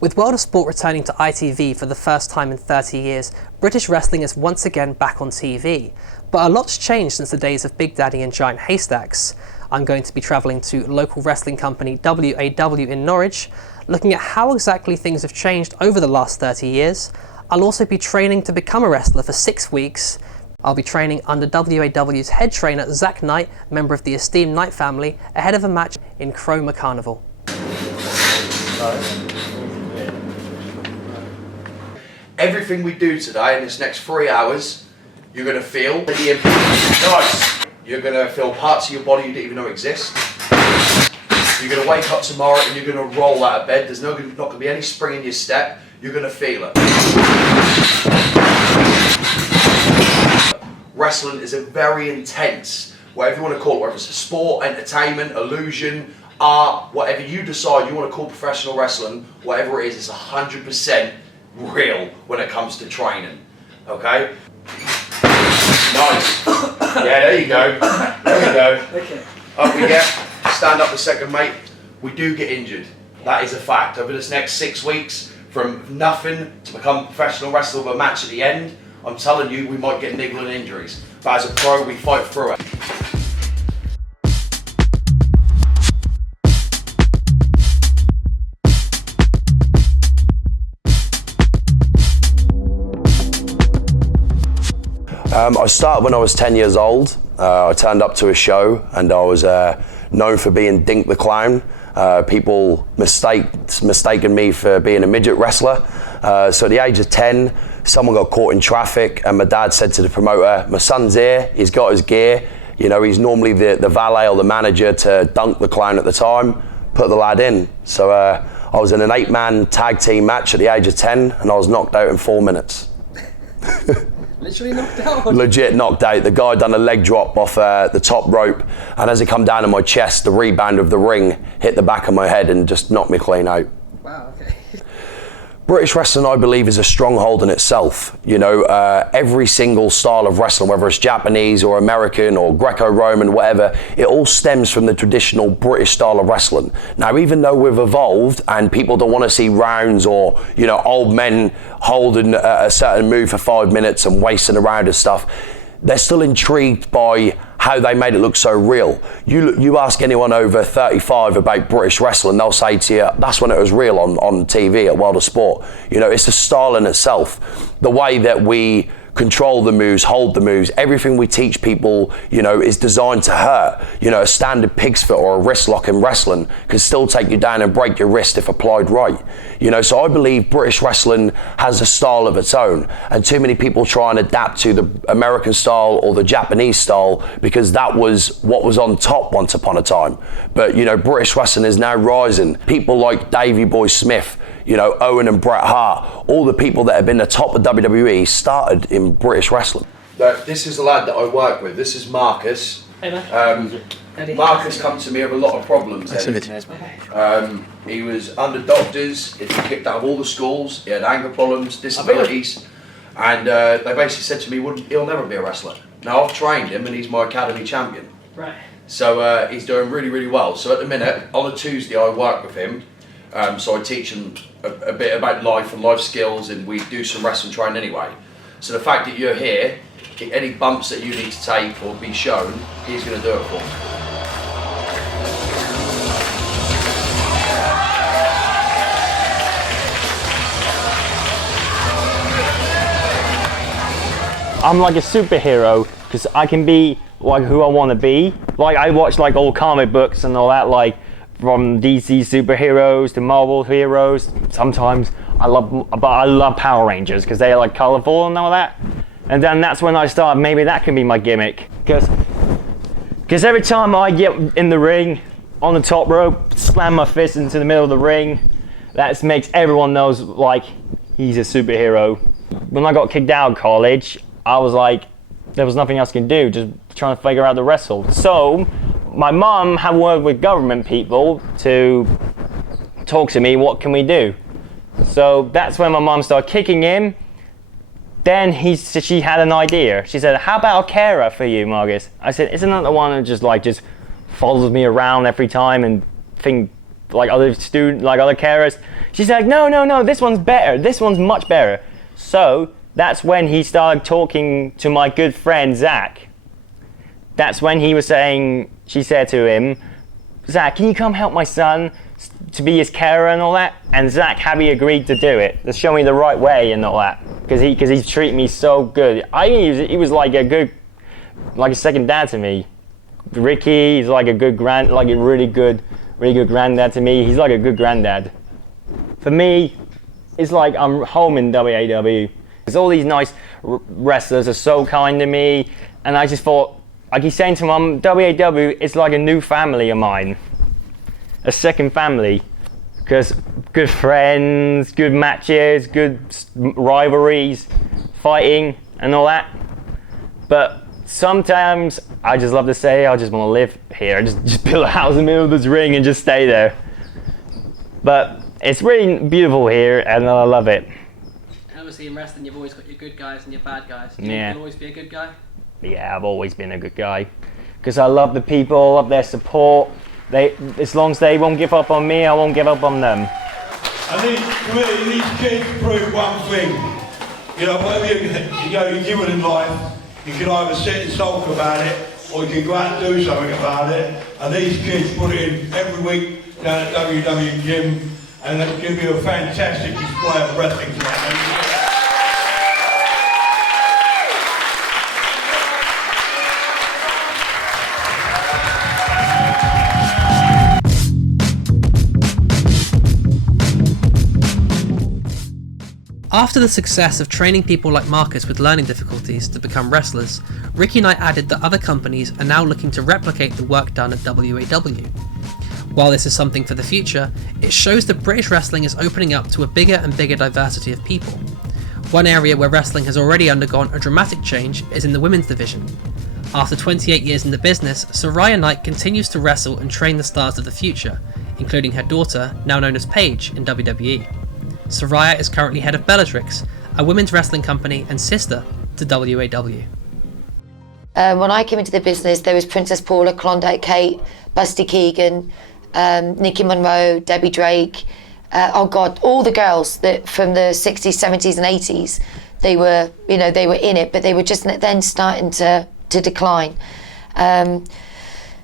With World of Sport returning to ITV for the first time in 30 years, British wrestling is once again back on TV. But a lot's changed since the days of Big Daddy and Giant Haystacks. I'm going to be travelling to local wrestling company WAW in Norwich, looking at how exactly things have changed over the last 30 years. I'll also be training to become a wrestler for 6 weeks. I'll be training under WAW's head trainer Zach Knight, member of the esteemed Knight family, ahead of a match in Cromer Carnival. Everything we do today in this next 3 hours, you're going to feel the impact. Nice. You're going to feel parts of your body you didn't even know exist. You're going to wake up tomorrow and you're going to roll out of bed. There's not going to be any spring in your step. You're going to feel it. Wrestling is a very intense, whatever you want to call it, whether it's a sport, entertainment, illusion, art, whatever you decide you want to call professional wrestling, whatever it is, it's 100% real when it comes to training. Okay? Nice. Yeah, there you go. There we go. Okay. Up we get. Stand up a second, mate. We do get injured. That is a fact. Over this next 6 weeks, from nothing to become a professional wrestler with a match at the end, I'm telling you, we might get niggling injuries. But as a pro, we fight through it. I started when I was 10 years old. I turned up to a show and I was known for being Dink the Clown. People mistaken me for being a midget wrestler. So at the age of 10, someone got caught in traffic and my dad said to the promoter, my son's here, he's got his gear. You know, he's normally the valet or the manager to Dunk the Clown at the time. Put the lad in. So I was in an 8-man tag team match at the age of 10 and I was knocked out in 4 minutes. Literally knocked out? Legit knocked out. The guy done a leg drop off the top rope, and as it come down on my chest, the rebound of the ring hit the back of my head and just knocked me clean out. Wow, okay. British wrestling, I believe, is a stronghold in itself. You know, every single style of wrestling, whether it's Japanese or American or Greco-Roman, whatever, it all stems from the traditional British style of wrestling. Now, even though we've evolved and people don't want to see rounds or, you know, old men holding a certain move for 5 minutes and wasting around and stuff, they're still intrigued by how they made it look so real. You ask anyone over 35 about British wrestling, they'll say to you, that's when it was real on TV at World of Sport. You know, it's a style in itself. The way that we control the moves, hold the moves, everything we teach people, you know, is designed to hurt. You know, a standard pig's foot or a wrist lock in wrestling can still take you down and break your wrist if applied right. You know, so I believe British wrestling has a style of its own, and too many people try and adapt to the American style or the Japanese style because that was what was on top once upon a time. But, you know, British wrestling is now rising. People like Davey Boy Smith, you know, Owen and Bret Hart, all the people that have been the top of WWE started in British wrestling. This is the lad that I work with. This is Marcus. Hey, man. Marcus come to me with a lot of problems. He was under doctors, he'd been kicked out of all the schools, he had anger problems, disabilities, and they basically said to me, he'll never be a wrestler. Now I've trained him and he's my academy champion. Right. So he's doing really, really well. So at the minute, on a Tuesday I work with him, so I teach him a bit about life and life skills, and we do some wrestling training anyway. So the fact that you're here, any bumps that you need to take or be shown, he's going to do it for me. I'm like a superhero because I can be like who I want to be. Like I watch like old comic books and all that, like from DC superheroes to Marvel heroes. Sometimes I love Power Rangers because they're like colorful and all that. And then that's when I start, maybe that can be my gimmick. Because every time I get in the ring, on the top rope, slam my fist into the middle of the ring, that makes everyone knows like he's a superhero. When I got kicked out of college, I was like, there was nothing else I can do, just trying to figure out the wrestle. So my mom had worked with government people to talk to me, what can we do? So that's when my mom started kicking him. Then she had an idea. She said, how about a carer for you, Marcus? I said, isn't that the one that just follows me around every time and like other carers. She's like, no, this one's better. This one's much better. So that's when he started talking to my good friend Zach. That's when she said to him, Zach, can you come help my son to be his carer and all that? And Zach happily agreed to do it, to show me the right way and all that, because he treated me so good. I mean, he was like a second dad to me. Ricky, he's like a really good granddad to me. He's like a good granddad. For me, it's like I'm home in WAW. Because all these nice wrestlers are so kind to me, and I just thought, I keep saying to Mum, WAW is like a new family of mine. A second family. Because good friends, good matches, good rivalries, fighting and all that. But sometimes I just love to say I just want to live here. Just build a house in the middle of this ring and just stay there. But it's really beautiful here and I love it. Obviously in wrestling you've always got your good guys and your bad guys. Do you Yeah. always be a good guy? Yeah, I've always been a good guy. Because I love the people, love their support. As long as they won't give up on me, I won't give up on them. These kids prove one thing. You know, whatever you're given in life, you can either sit and sulk about it, or you can go out and do something about it. And these kids put it in every week down at WW Gym, and they give you a fantastic display of wrestling tonight. After the success of training people like Marcus with learning difficulties to become wrestlers, Ricky Knight added that other companies are now looking to replicate the work done at WAW. While this is something for the future, it shows that British wrestling is opening up to a bigger and bigger diversity of people. One area where wrestling has already undergone a dramatic change is in the women's division. After 28 years in the business, Soraya Knight continues to wrestle and train the stars of the future, including her daughter, now known as Paige, in WWE. Soraya is currently head of Bellatrix, a women's wrestling company and sister to WAW. When I came into the business, there was Princess Paula, Klondike Kate, Busty Keegan, Nikki Monroe, Debbie Drake. All the girls that from the 60s, 70s and 80s, they were in it, but they were just then starting to decline.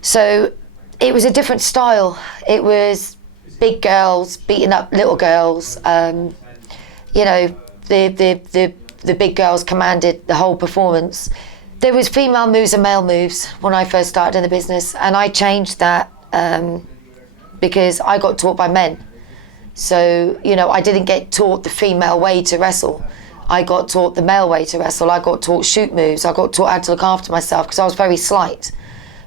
So it was a different style. It was big girls beating up little girls. The big girls commanded the whole performance. There was female moves and male moves when I first started in the business, and I changed that because I got taught by men. So, I didn't get taught the female way to wrestle. I got taught the male way to wrestle. I got taught shoot moves. I got taught how to look after myself because I was very slight.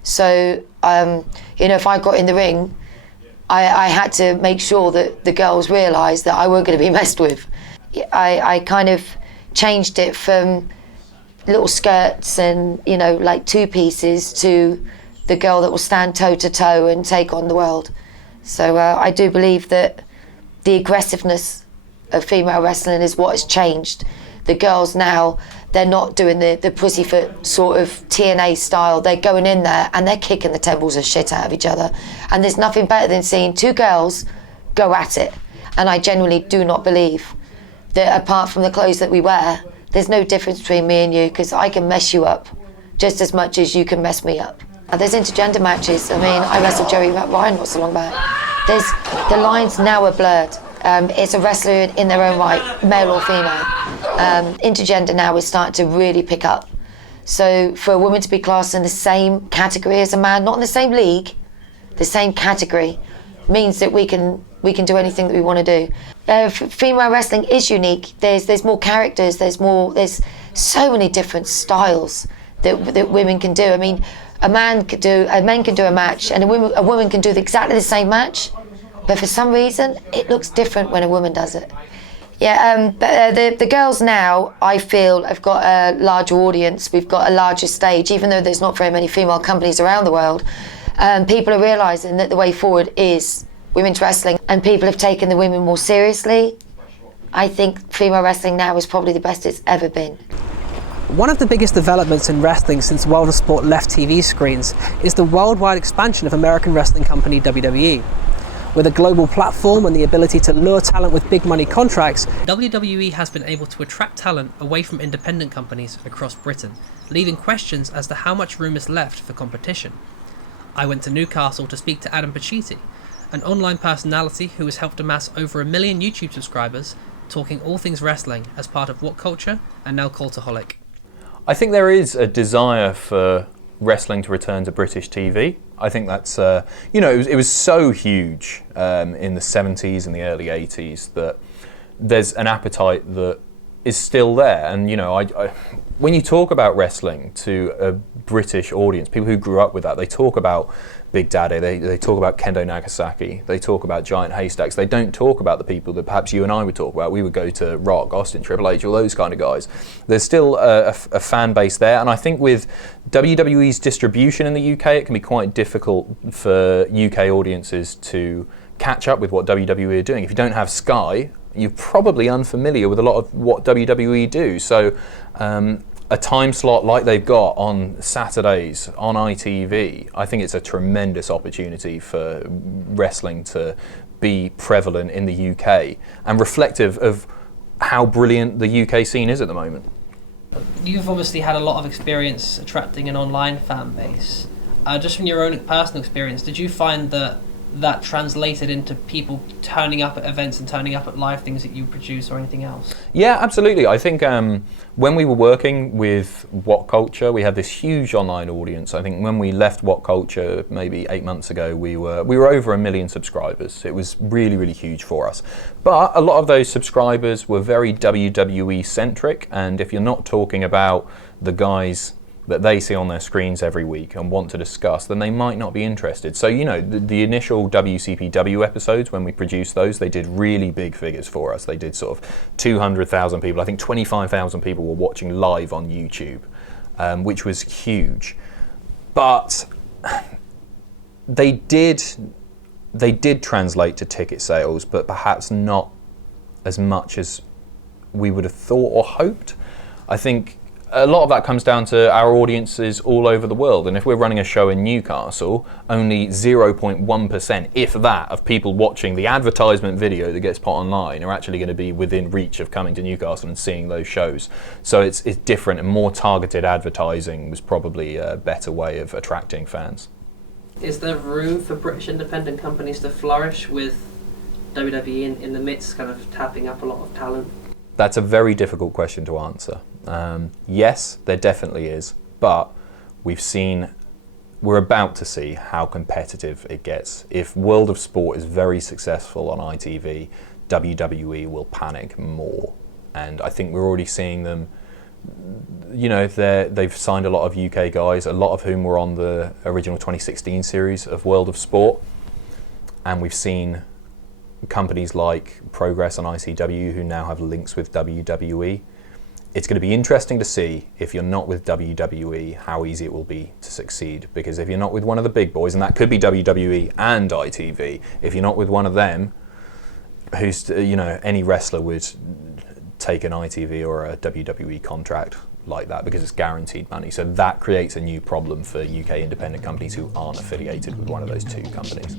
So, if I got in the ring, I had to make sure that the girls realised that I weren't going to be messed with. I kind of changed it from little skirts and, like two pieces to the girl that will stand toe to toe and take on the world. So I do believe that the aggressiveness of female wrestling is what has changed. The girls now, they're not doing the pussyfoot sort of TNA style. They're going in there and they're kicking the temples of shit out of each other. And there's nothing better than seeing two girls go at it. And I genuinely do not believe that apart from the clothes that we wear, there's no difference between me and you, because I can mess you up just as much as you can mess me up. There's intergender matches. I mean, I wrestled Joey Ryan not so long back. The lines now are blurred. It's a wrestler in their own right, male or female. Intergender now is starting to really pick up. So for a woman to be classed in the same category as a man, not in the same league, the same category, means that we can do anything that we want to do. Female wrestling is unique. There's more characters. There's so many different styles that women can do. I mean, men can do a match, and a woman can do exactly the same match. But for some reason, it looks different when a woman does it. Yeah, but the girls now, I feel, have got a larger audience. We've got a larger stage, even though there's not very many female companies around the world. People are realising that the way forward is women's wrestling, and people have taken the women more seriously. I think female wrestling now is probably the best it's ever been. One of the biggest developments in wrestling since World of Sport left TV screens is the worldwide expansion of American wrestling company WWE. With a global platform and the ability to lure talent with big money contracts, WWE has been able to attract talent away from independent companies across Britain, leaving questions as to how much room is left for competition. I went to Newcastle to speak to Adam Pacitti, an online personality who has helped amass over 1 million YouTube subscribers, talking all things wrestling as part of What Culture and now Cultaholic. I think there is a desire for wrestling to return to British TV. I think that's, it was so huge in the 70s and the early 80s that there's an appetite that is still there. And, when you talk about wrestling to a British audience, people who grew up with that, they talk about Big Daddy, they talk about Kendo Nagasaki, they talk about Giant Haystacks. They don't talk about the people that perhaps you and I would talk about. We would go to Rock, Austin, Triple H, all those kind of guys. There's still a fan base there, and I think with WWE's distribution in the UK, it can be quite difficult for UK audiences to catch up with what WWE are doing. If you don't have Sky, you're probably unfamiliar with a lot of what WWE do. So a time slot like they've got on Saturdays on ITV, I think it's a tremendous opportunity for wrestling to be prevalent in the UK and reflective of how brilliant the UK scene is at the moment. You've obviously had a lot of experience attracting an online fan base. Just from your own personal experience, did you find that translated into people turning up at events and turning up at live things that you produce or anything else? Yeah, absolutely. I think when we were working with What Culture, we had this huge online audience. I think when we left What Culture maybe 8 months ago, we were over 1 million subscribers. It was really, really huge for us. But a lot of those subscribers were very WWE centric, and if you're not talking about the guys that they see on their screens every week and want to discuss, then they might not be interested. So, the initial WCPW episodes, when we produced those, they did really big figures for us. They did sort of 200,000 people. I think 25,000 people were watching live on YouTube, which was huge. But they did translate to ticket sales, but perhaps not as much as we would have thought or hoped. I think a lot of that comes down to our audiences all over the world, and if we're running a show in Newcastle, only 0.1%, if that, of people watching the advertisement video that gets put online are actually going to be within reach of coming to Newcastle and seeing those shows. So it's different, and more targeted advertising was probably a better way of attracting fans. Is there room for British independent companies to flourish with WWE in the midst, kind of tapping up a lot of talent? That's a very difficult question to answer. Yes, there definitely is, but we're about to see how competitive it gets. If World of Sport is very successful on ITV, WWE will panic more. And I think we're already seeing them, they've signed a lot of UK guys, a lot of whom were on the original 2016 series of World of Sport. And we've seen companies like Progress and ICW who now have links with WWE. It's going to be interesting to see, if you're not with WWE, how easy it will be to succeed. Because if you're not with one of the big boys, and that could be WWE and ITV, if you're not with one of them, any wrestler would take an ITV or a WWE contract like that because it's guaranteed money. So that creates a new problem for UK independent companies who aren't affiliated with one of those two companies.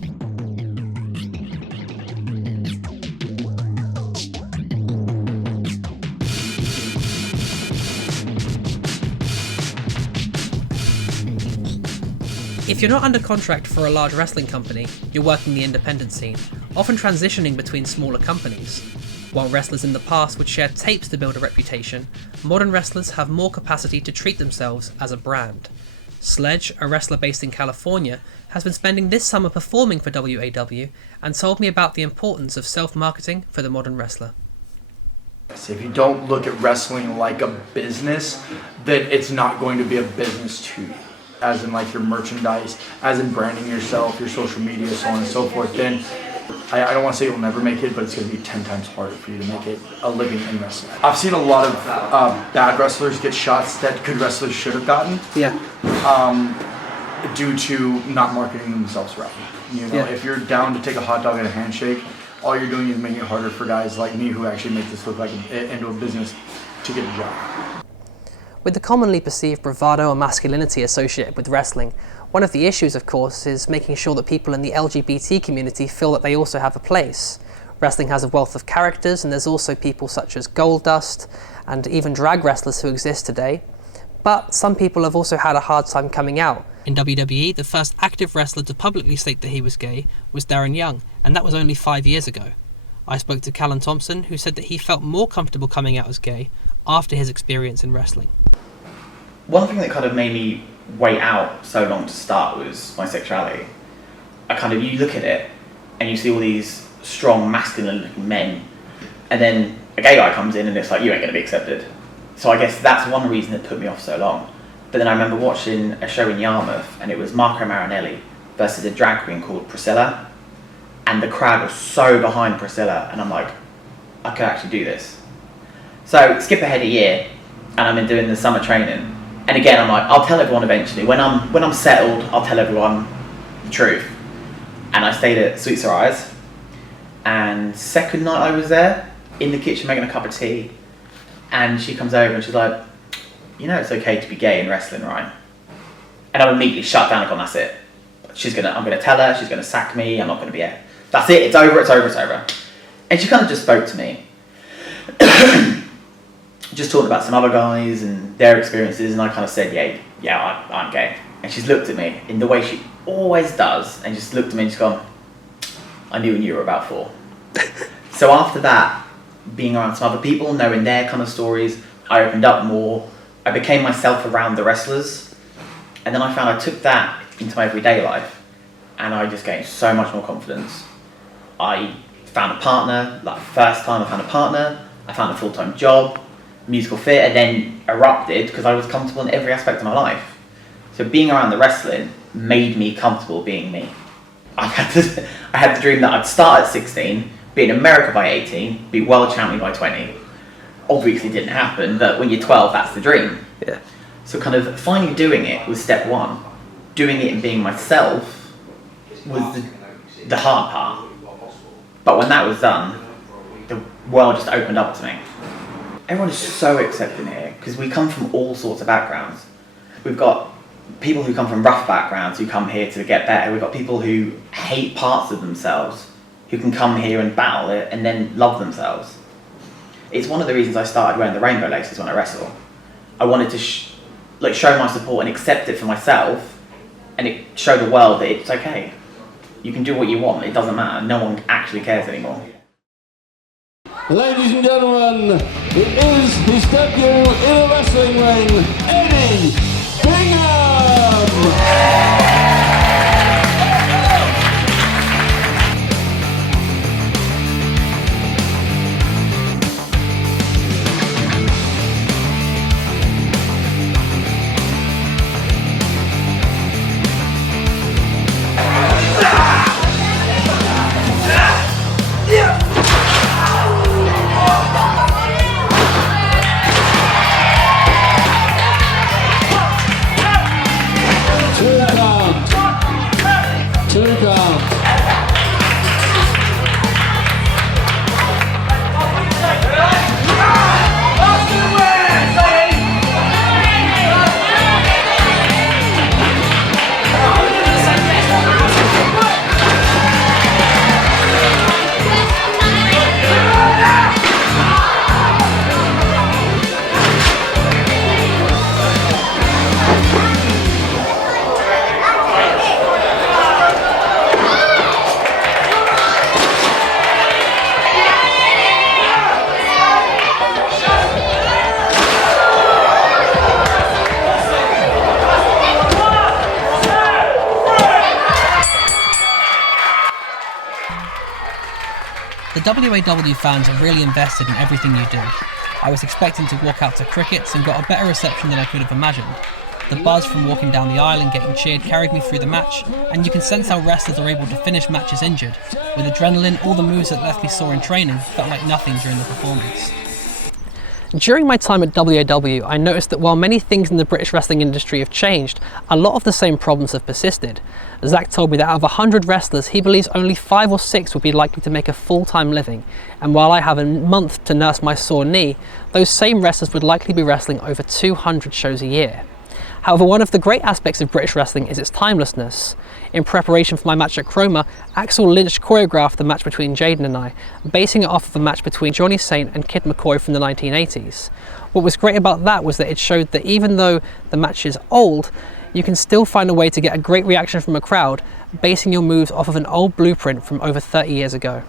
If you're not under contract for a large wrestling company, you're working the independent scene, often transitioning between smaller companies. While wrestlers in the past would share tapes to build a reputation, modern wrestlers have more capacity to treat themselves as a brand. Sledge, a wrestler based in California, has been spending this summer performing for WAW and told me about the importance of self-marketing for the modern wrestler. If you don't look at wrestling like a business, then it's not going to be a business to you. As in like your merchandise, as in branding yourself, your social media, so on and so forth, then I don't want to say you'll never make it, but it's going to be 10 times harder for you to make it a living in wrestling. I've seen a lot of bad wrestlers get shots that good wrestlers should have gotten. Yeah. Due to not marketing themselves right. If you're down to take a hot dog and a handshake, all you're doing is making it harder for guys like me who actually make this look like into a business to get a job. With the commonly perceived bravado and masculinity associated with wrestling, one of the issues, of course, is making sure that people in the LGBT community feel that they also have a place. Wrestling has a wealth of characters, and there's also people such as Goldust and even drag wrestlers who exist today. But some people have also had a hard time coming out. In WWE, the first active wrestler to publicly state that he was gay was Darren Young, and that was only 5 years ago. I spoke to Callum Thompson, who said that he felt more comfortable coming out as gay after his experience in wrestling. One thing that kind of made me wait out so long to start was my sexuality. You look at it and you see all these strong, masculine looking men, and then a gay guy comes in and it's like, you ain't going to be accepted. So I guess that's one reason it put me off so long. But then I remember watching a show in Yarmouth, and it was Marco Marinelli versus a drag queen called Priscilla, and the crowd was so behind Priscilla, and I'm like, I could actually do this. So skip ahead a year, and I'm in doing the summer training, and again I'm like, I'll tell everyone eventually. When I'm settled, I'll tell everyone the truth. And I stayed at Sweet Surprise, and second night I was there in the kitchen making a cup of tea, and she comes over and she's like, you know it's okay to be gay in wrestling, right? And I immediately shut down and gone, that's it. I'm gonna tell her, she's gonna sack me, I'm not gonna be here. That's it, it's over. And she kind of just spoke to me. Just talking about some other guys and their experiences, and I kind of said, yeah, I'm gay. And she's looked at me in the way she always does, and just looked at me and she's gone, I knew when you were about 4. So after that, being around some other people, knowing their kind of stories, I opened up more. I became myself around the wrestlers, and then I found I took that into my everyday life, and I just gained so much more confidence. I found a partner, like first time I found a partner, I found a full-time job, musical theatre then erupted because I was comfortable in every aspect of my life. So being around the wrestling made me comfortable being me. I had the dream that I'd start at 16, be in America by 18, be world champion by 20. Obviously didn't happen, but when you're 12, that's the dream. Yeah. So kind of finally doing it was step one. Doing it and being myself was the hard part. But when that was done, the world just opened up to me. Everyone is so accepting here because we come from all sorts of backgrounds. We've got people who come from rough backgrounds who come here to get better. We've got people who hate parts of themselves who can come here and battle it and then love themselves. It's one of the reasons I started wearing the rainbow laces when I wrestle. I wanted to show my support and accept it for myself, and show the world that it's okay. You can do what you want, it doesn't matter. No one actually cares anymore. Ladies and gentlemen, it is his debut in a wrestling ring, Eddie Bingham! The WAW fans are really invested in everything you do. I was expecting to walk out to crickets and got a better reception than I could have imagined. The buzz from walking down the aisle and getting cheered carried me through the match, and you can sense how wrestlers are able to finish matches injured. With adrenaline, all the moves that left me sore in training felt like nothing during the performance. During my time at WAW, I noticed that while many things in the British wrestling industry have changed, a lot of the same problems have persisted. Zach told me that out of 100 wrestlers, he believes only 5 or 6 would be likely to make a full-time living, and while I have a month to nurse my sore knee, those same wrestlers would likely be wrestling over 200 shows a year. However, one of the great aspects of British wrestling is its timelessness. In preparation for my match at Chroma, Axel Lynch choreographed the match between Jaiden and I, basing it off of a match between Johnny Saint and Kid McCoy from the 1980s. What was great about that was that it showed that even though the match is old, you can still find a way to get a great reaction from a crowd, basing your moves off of an old blueprint from over 30 years ago.